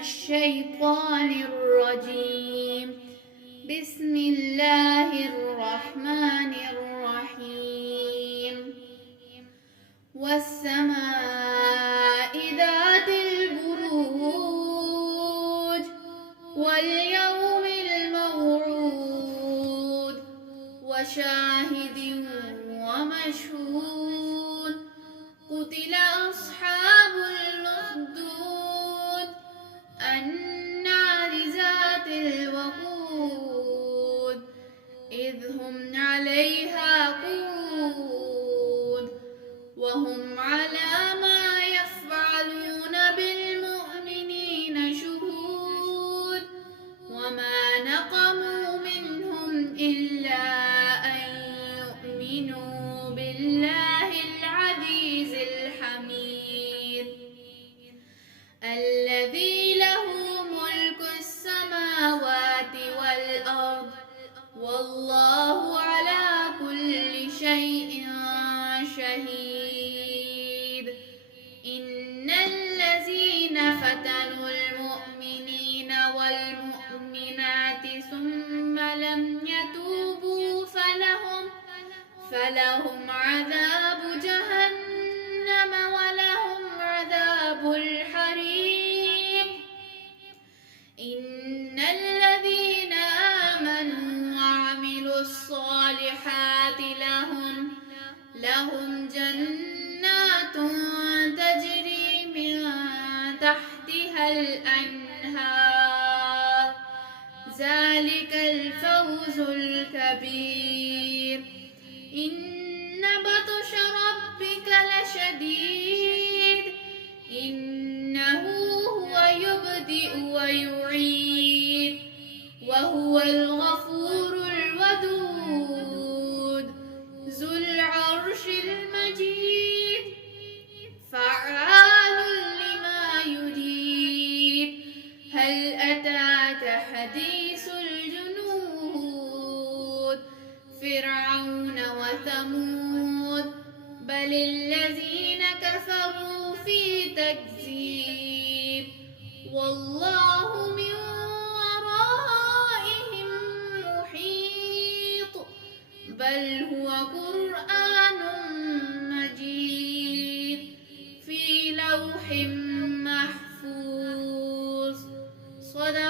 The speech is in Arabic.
الشيطان الرجيم. بسم الله الرحمن الرحيم. والسماء ذات البروج واليوم الموعود وشاهد ومشهود. قتل أصحاب الأخدود النار ذات الوقود إذ هم عليها قعود وهم على ما يفعلون بالمؤمنين شهود. وما نقموا منهم إلا أن يؤمنوا بالله العزيز الحميد الذي له ملك السماوات والأرض والله على كل شيء شهيد. إن الذين فتنوا المؤمنين والمؤمنات ثم لم يتوبوا فلهم عذاب جهنم ولهم عذاب الحريق. إن الذين آمنوا وعملوا الصالحات لهم جنات تجري من تحتها الأنهار ذلك الفوز الكبير. إن بطش ربك لشديد إنه هو يبدئ ويعيد وهو الغفور الودود ذو العرش المجيد فعال لما يريد. هل أتاك حديث الجنود فرعون وثمود بل الذين كفروا في تكذيب والله من ورائهم محيط بل هو قرآن مجيد في لوح محفوظ. صدق